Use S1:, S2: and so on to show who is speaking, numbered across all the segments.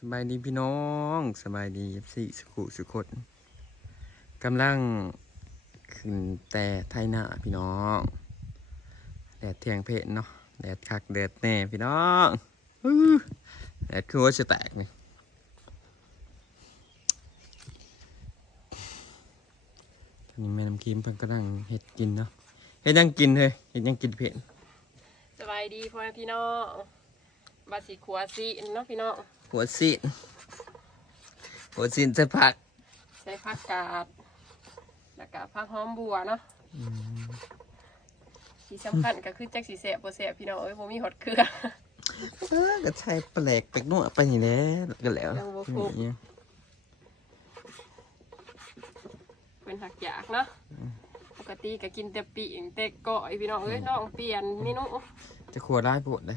S1: สบายดีพี่น้องสบายดีสิสุขุสุขดกำลังขึ้นแต่ไทยหน้าพี่น้องแดดเทียงเพศเนาะแดดคักแดดแน่พี่น้องอแดดคือว่าจะแตกนี่ตอนนี้แม่น้ำคิมเพิ่นกำลังเห็ดกินเนาะเห็ดยังกินเฮ้ยเห็ดยังกินเผ็ด
S2: สบายดีพ่อพี่น้องบาสิขัวซีเนาะพี่น้อง
S1: หัวซีนหัวซีนจะผัก
S2: ใช้ผักกาดแล้วก็ผักหอมบัวเนาะที่สำคัญก็คือจักสีแสบบ่แสบพี่น้องเอ้ยบ่มีหดเครือ
S1: เออก็ใช่แปลกแปลกนัวไปนี่แหละก็แล้ว
S2: ยังบ่ครบ
S1: เนี่ย
S2: เป็นหักอยากเนาะปกติก็กินแต่ปีกแต่ก้อยพี่น้องเอ้ยน้องเปลี่ยนเมนู
S1: จะขัวได้ปวดเลย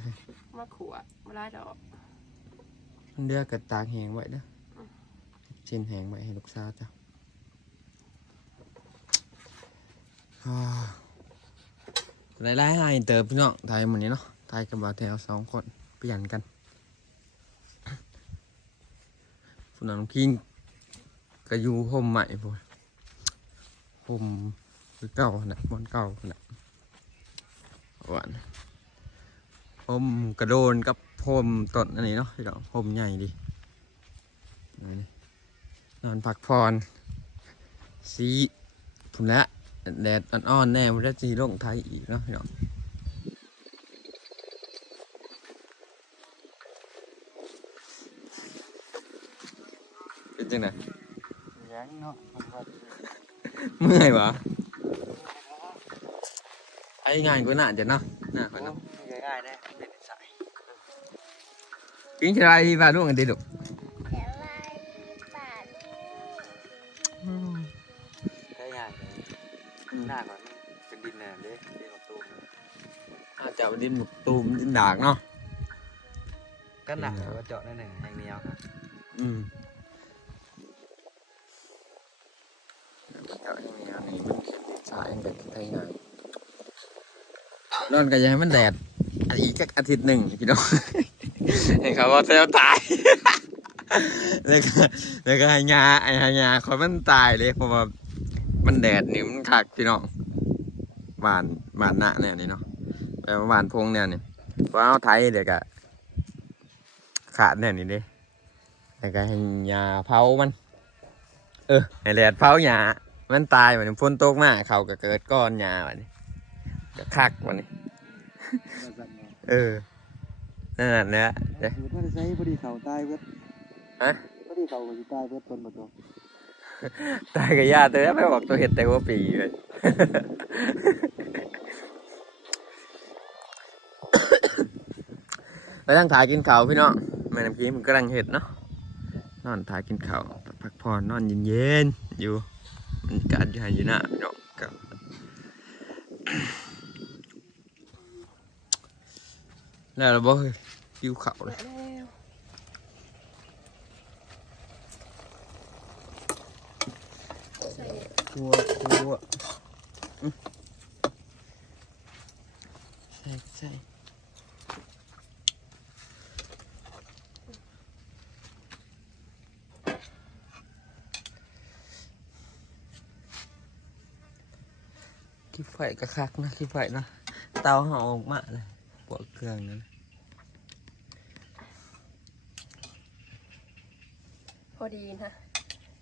S2: มาขัวบ่ได้ดอก
S1: มัน เลือกกับตากแหงไว้เด้อชิ้นแหงไว้ให้ลูกสาวจ้ะอ่ไล่ไล่ไล่เติมพี่น้องไทยหมดนี้เนาะไทยกับบาแถวสองคนเปลี่ยนกันฝุ่นน้ำกินก็อยู่ห่มใหม่พุ่นห่มคือเก่าน่ะบอนเก่าน่ะหวานผมกระโดนกับ มต้นอันนี้เนาะพี่น้องผมใหญ่ดีนี่นอนพักผ่อนสีผมแล้วแดดอ่อนๆแน่มันจะจีลงไทยอีกเนาะพี่น้องเป็นจังไง
S3: ยังเนาะมันก็
S1: เมื่อยวะไอ้งานก็น่าจะเนาะน่าขอเนาะ
S3: ง่ายๆนะเป็นนิสัย
S1: กินชายที่บ้านลูกกันดีลูก
S3: ได้ง่ายเลยหน้าก่อนเป็นดินแห นมเด้ดินของตูม
S1: อาจจะเอาดินหมุกตูมดินดากเนาะ
S3: ก็หนักแต่ว่าเจาะได้หนึ่งแห่งเดียวครับ
S1: อืมเอาอย่างนี้อันนี้มันเข็มสายมันเป็นไทยงานนอนกันยังให้มันแดดอันอีกสักอาทิตย์หนึ่งพี่น้องเห็นเขาว่าเซลตายแล้วก็แล้วก็ให้ยาไอ้ให้ยาคอยมันตายเลยเพราะว่ามันแดดนี่มันคักพี่น้องหวานหวานหน้าเนี่ยนี่เนาะแต่ว่าหวานพงเนี่ยนี่เพราะเอาไทยเด็กอะขาดเนี่ยนี่เด้แล้วก็ให้ยาเผามัน เออให้แดดเผาหยามันตายวันนี้ฝนตกมาเขาก็เกิดก้อนหยาวันนี้ก็คักวันนี้ เออนั่นแหละเนี่ย
S3: เดี๋ยวมันใช้พอดีเขาตายเพื่อ
S1: ฮะ
S3: พอดีเขาก็จะตายเพื่อต้นมาตัว
S1: ตายกับยาตัวนี้ไม่บอกตัวเห็ดแต่ว่าปีเลยแล้วตั้งถ่ายกินข้าวพี่น้องแม่น้ำพีมันกำลังเห็ดเนาะนอนถ่ายกินข้าวพักผ่อนนอนเย็นๆอยู่มันอากาศอยู่ไฮอยู่หน้าพี่น้อง กับแล้วเราบอกเฮ้ยหิวข้าวเลย
S2: แล้วใส่
S1: ทั่วทั่วอืมใช่ใช่ขี้ไฟกระคักนะขี้ไฟนะเตาห่อออกมาเลยปวดเครื่องนั้น
S2: พอดีนะ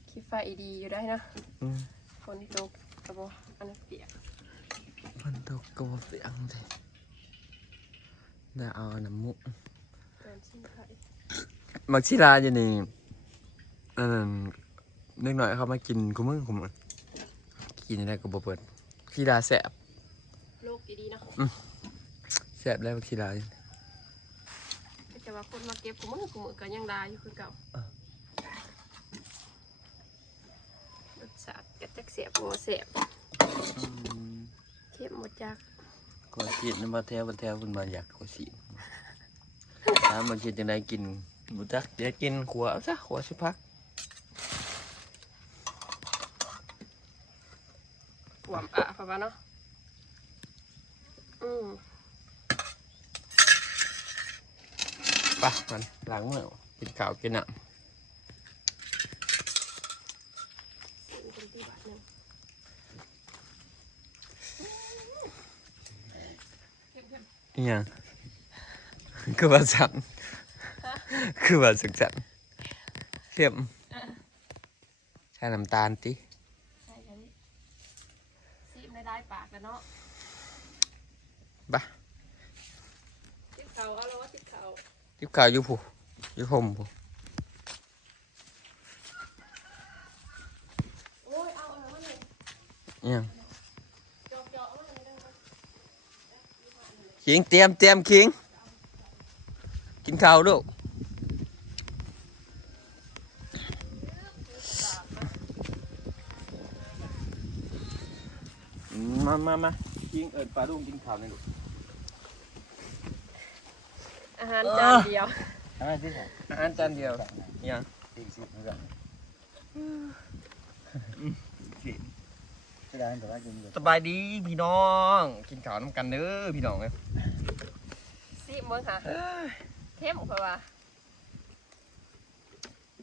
S2: คิดไฟดีอยู่ได้นะ
S1: อืม
S2: ฝนตกกระบอกอันนั้นเปียก
S1: มันตกกระบอกเสียงเลยได้เอาน้ำมุก
S2: เกินชิ้นไข่
S1: มักชิลาอยู่นี่นั่นนนึกหน่อยเขามากินกูมึงกูมึงกินอะไรก็บ่เปิดชิลาแสบ
S2: โลกดีๆเนาะ
S1: แสบแล้วมักชิลา
S2: แต่ว่าคนมาเก็บกูมือกูมือก็ยังได้อยู่คือเก่า
S1: อะ
S2: รสชาติก็จักเสียบบ่เสียบเข้มหมดจาก
S1: ก็กินน้ำมาแถวมาแถวคุณมาอยากขอสีถ้ามันคิดจังไดกินบุจักเดี๋ยวกินขัวเอาซะขัวสิพัก
S2: หวามอะพะวะเนาะอืม
S1: ไปะมันล้างมือกินข้าวกินอะ
S2: ซื้อเป็นที่บาทหนึงเข้ม
S1: อิหยังคือว่าสั่งคือว่าสุกจังเข้มใช่น้ำตาลติ
S2: ๆใช่อันนี้ซีมได้ได้ปากแล้วเนาะ
S1: บ้า
S2: ติดเขาเอาแล้วว่าติดเขา
S1: ทิพข้าวอยู่ผู้อยู่ห่มผู้
S2: โอ้ยเอาอะไรมาเลย
S1: อิหยัง
S2: จอกจอกเอามาเลยเด้อ
S1: คิงเตรียมเตรียมคิง กินข้าวลูกมามามาคิงเอิญปลาดุ้งกินข้าวหน่อยลูก
S2: อา หารจานเดียว
S3: ทำไมที่ไหน
S1: อาหารจานเดียวอิหยัง
S3: สี่สิบเหมือนกันที่ร้านแต่ว่ากินอยู่
S1: สบายดีพี่น้อง กินข้าวน้ำกันเด้อพี่น้องเอ้ย
S2: ซีมเบิ่งค่ะเข้มเพราะว่า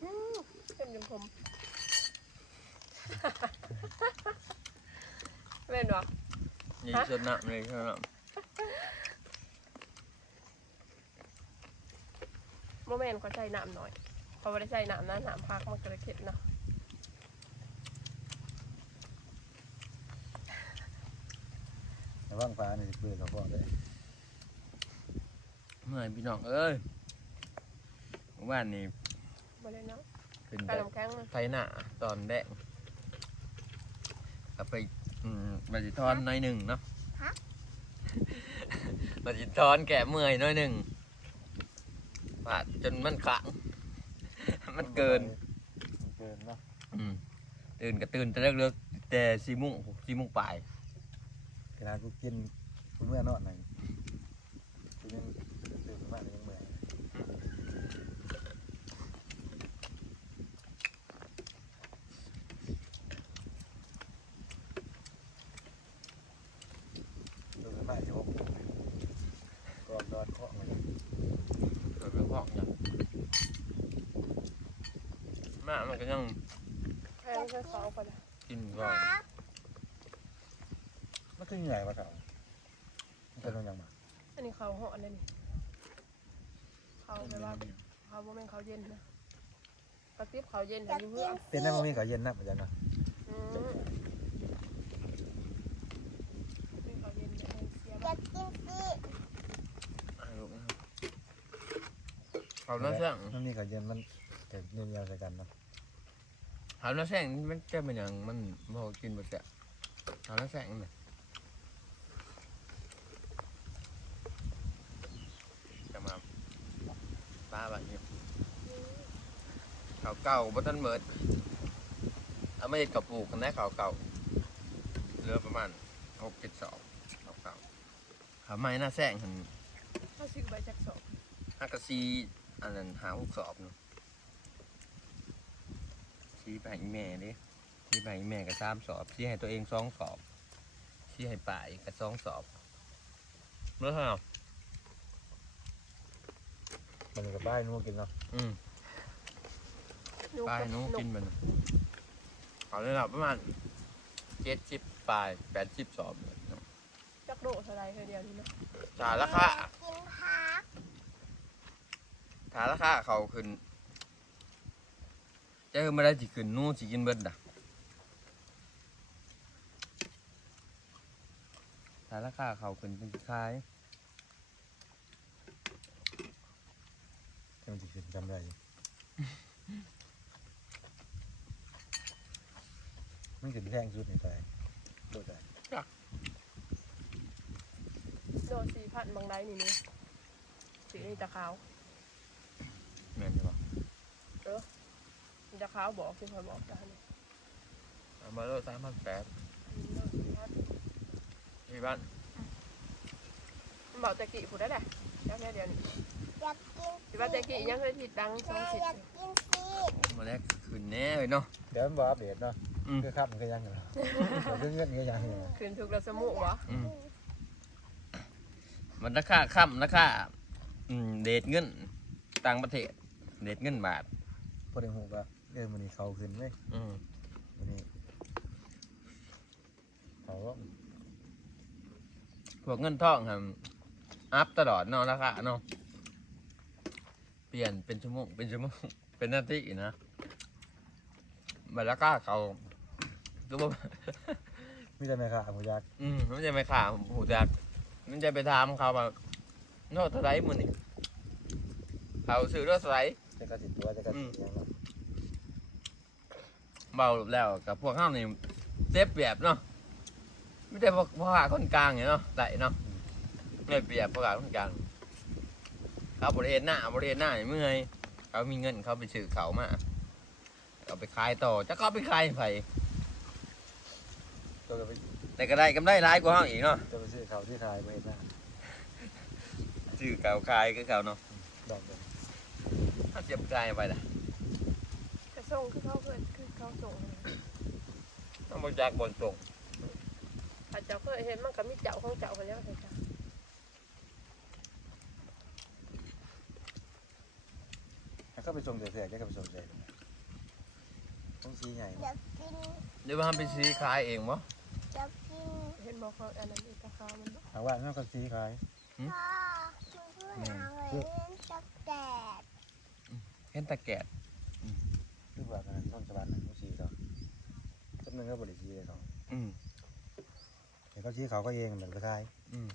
S2: อืมเข้มจนผมเล่นวะ
S1: นี่สดน้ำเลยสดน้
S2: โมเมนต์เขาใช้น้ำหน่อยเขาไม่ได้ใช้น้ำนะน้ำพักมันกระเข็ดเนาะ
S3: แต่ว่างฟ้านี่เปลือกกับพวกเลยำ
S1: เมื่อยพี่น้องเอ้ยเมื่อวานนี้
S2: ไม่ได้เนาะ
S1: ขึ้น
S2: ก
S1: ไป
S2: ระลำแข้ง
S1: ไทยหน้าตอนแดงก็ไปอืมมาจิทอนหน้อยหนึ่งเนาะมาจิทอนแกะเมื่อยหน้อยหนึ่ง บาดจนมันขลัง มันเกิน
S3: มันเกินเนาะ
S1: อืมตื่นก็ตื่นแต่เลิกๆแต่สี่โมุ้งสี่โมุ้งปลาย
S3: ขนาดกูกินกูเมื่อนอนหน่อยกูยังตื่นมายังเมื่อยตื่นมาจะหกก่อนนอนเคาะมัน
S1: เกิดเรื่องพอกเนี่ย แม่มันก็ยัง
S2: แข้งเพื่อเขาไปนะ
S1: กินก่อน
S3: มันคือยังไงวะเขามันเป็นยังไง
S2: อันนี้เขาห่อเลยนี่เขาไปว่าเขาโมเมนต์เขาเย็นนะกระติบเขาเย็นแต่อยู่เพื่อ
S3: เป็นได้มันมีกับเย็นนะเหมือนกันนะ
S2: อืมเป็นเขาเย็นแต่เสียบ้าง
S1: อะลูกนะครับ เขาแล้วแซง
S3: มันมีกับเย็นมันแต่เนียนๆใส่กันเนาะ
S1: เขาแล้วแซงมันจะเป็นอย่างมันพอกินหมดแสะเขาแล้วแซงเนี่ยจะมาป้าแบบนี้เขาเก่าบ่ทันเมิดเอาไม่ได้กับปลูกกันนะเขาเก่าเหลือประมาณหกเจ็ดสองเขาเก่าเขาไม่น่าแซงหัน
S2: เขาซื้อใบจักสอบ
S1: ฮักกะซี อันนั้นหาหกสอบเนาะชี้ไปให้แม่ดิชี้ไปให้แม่กับสามสอบชี้ให้ตัวเองสองสอบชี้ให้ป่ายกับสองสอบเมื่อไหร่
S3: มันกับบ้านนู้นกินเนาะ
S1: อืม
S2: นุก
S1: ป่ายหนู้กินมันเขาได้รับประมาณเจ็ดสิบปลายแปดสิบสอบเนาะ
S2: จักโดดอะไรเดียวนี้เนาะ
S1: ถาราคา ถาราคาเขาขึ้นเจอมาได้สิขึ้นหนู้สิกินเบิดด่ะถาราคาเขาขึ้นเป็นสิขาย
S3: จำจิตจำได้อยู่มันกินแท่งสุดในใจตัวใจ
S2: โดดสี่พันบางได้นี่นี่สีนี่ตะขาว
S1: แม่นใช่ปะ
S2: นี่ตะขาวบอกคือคอยบอกจ้าเนี่ย
S1: เอามาโลสามพันแปด
S2: โดดสี่พัน
S1: ที่บ้าน
S2: มันบอกตะกี้ผู้ได้แหละจักแค่เดียวนี่สิว่าตะกี้ยังเคยผิดดังสองผิดอยู่
S1: มาแรกขึ้นแน่เลยเนาะ
S3: เดี๋ยวมันบอกอัปเดตเนาะ
S1: อืม
S3: คือครับมันก็ยังอยู่เนาะเดี๋ยวเงื่อนก็ยังอยู่เนาะ
S2: คืนถูกระสมุวะ
S1: อืมมันราคาค่ำราคาอืมเดทเงินต่างประเทศ เด็ดเงินบาท
S3: พอได้หูว่า เออมันนี้เขาขึ้นเว้ย
S1: อืม
S3: มันนี้เขาก็
S1: พวกเงินทองครับอัพตลอดเนาะราคาเนาะเปลี่ยนเป็นชั่วโมงเป็นชั่วโมงเป็นนาทีนะบัตรราคาเขาก็บอก
S3: มีแต่แม่ค้าหมูยักษ์
S1: อืมมันจะไปข่าวหูจักมันจะไปถามเขาแบบโน้ตเท่าไหรมือนี่เขาซื้อรถเท่าไหร
S3: จะกระติดตัวจะกระติดยังไง
S1: เบาแล้วกับพวกข้านี่เซฟเปรียบเนาะไม่ได้พวกพ่อขาคนกลางเนี่ยเนาะได้เนาะไม่เปรียบพ่อขาคนกลางเขาบริเวณหน้าบริเวณหน้าเนี่ยเมื่อยเขามีเงินเขาไปซื้อเขามาเอาไปขายต่อจะเขาไปขายให้ไผ
S3: ตัวก็ไป
S1: แต่ก็ได้กำไรร้ายกว่าห้องอีกเนาะ
S3: จะไปซื้อเขาที่ขายไปเห็นหน้า
S1: ซื้อเขาขายก็เขาเนาะ
S3: ดอกเดียว
S1: ถ้าเจ็บขายไปนะ
S2: กระส่งคือเขาเคยคือเขา ส่ง
S1: ต้องบริจาคบนส่ง
S2: อาจจะเคยเห็นมันก็มีเจ้าของเจ้ากันแล้วใช่จ้ะ
S3: แล้วก็ไปส่งเสือๆจะก็ไปส่งเสือต้องชี้ใหญ่
S4: อยากกิน
S1: เดี๋ยวว่าไปซื้อขายเองบ่
S4: อยากกิน
S2: เห็นบอกเขาอันนั้นอีกราคามันบ่
S3: ถามว่าน่าก็ชี้ขาย
S4: พ่อมันเพื่อนเอาไว้เล่นจักแดด
S1: เห็นตะแกด
S3: รูปแบบนั้นต้นฉบับนั้นต้องชี้เขาต้น นึงก็บริชี้เลยเขา
S1: อืม
S3: เดี๋ยวเขาชี้เขาก็เองเหมือนไปขาย
S1: อืม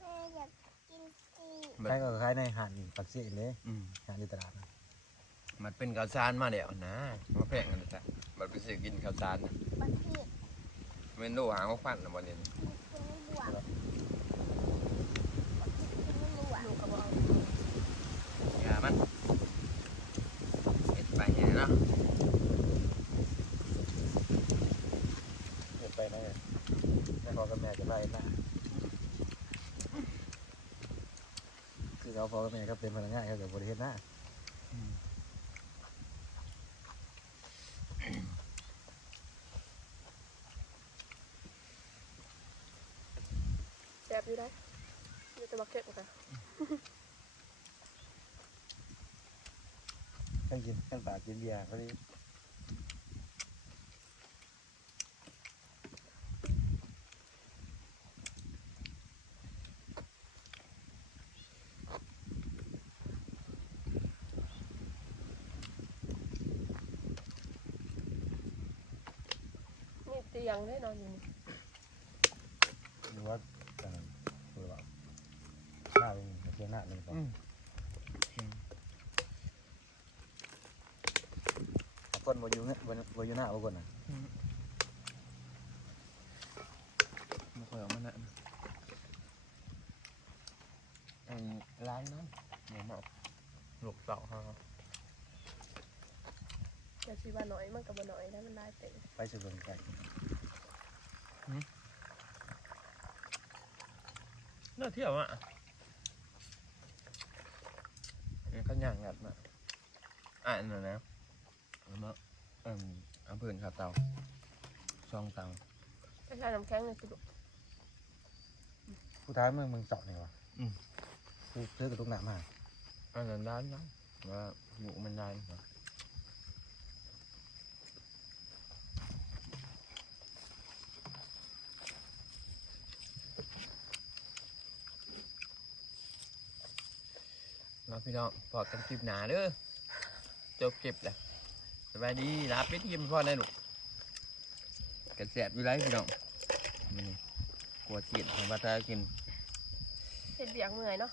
S4: แม่อยากกินซี
S3: ขายก็ขายในห้างปักเสียเลย
S1: อืม
S3: ห้างในตลาดนะ
S1: มันเป็นข้าวสารมาแล้วนะมาแพงกันจ้ะมันไปซื้อกินข้าวสารน่ะ
S4: บักเห็ด
S1: เมนูหางของฟันนะวันนี้
S4: กินไม่บวกกินไม่บวก
S2: ลูกก็บอก
S1: อย่ามันเอ็ดไปเนี่ยเนาะ
S3: เกิดไปนะเนี่ยแม่พ่อกับแม่จะไล่หน้า คือเขาพ่อกับแม่ก็เป็นพนักงานเขาเกิดบริเวณหน้า
S2: แซ่บอยู่ได้อยู่แต่บักเก็ตค่ะ
S3: ขั้นกินขั้นปากกินเบียร์เขาดิ
S2: นี่เตียงได้นอนอยู่นี่
S3: หรือว่าอะไรหรือว่าหน้าเป็นเชี ยงหน้าเลยก่อน
S1: อืม
S3: คนบอยู่เนี่ยบอยู่หน้าบคนน่ะ
S1: ไม่ค่อยเอามันนะไอ้ร้านนั้นหมูหมอกหลกเต่าฮะ
S2: แต่สิว่าน้อยมันก็บ่น้อยนะมันได้เต็ม
S3: ไปสุดลงไก่
S1: น่าเที่ยวอะ นี่ก็ย่างงัดมาอ่านน่ะนะเอามาเอิ่มเอาปืนขับเตาซองเตา
S2: ถ้าใช้น้ำแข็งเนี่ยสิลูก
S3: ผู้ท้ายมึงมึงเจาะเนี่ยวะกูซื้อกระตุกหนามา
S1: อันนั้นด้านนะว่าหมูมันได้นะเราพี่น้องพอกันคลิปหนาเด้อจบคลิปแล้วสบายดีลาไปทีมพ่อได้หนุกกันแสบอยู่ไรพี่น้องมันนี่กลัวเสียดของบัตากิน
S2: เห็ดเบียงเมื่อยเนาะ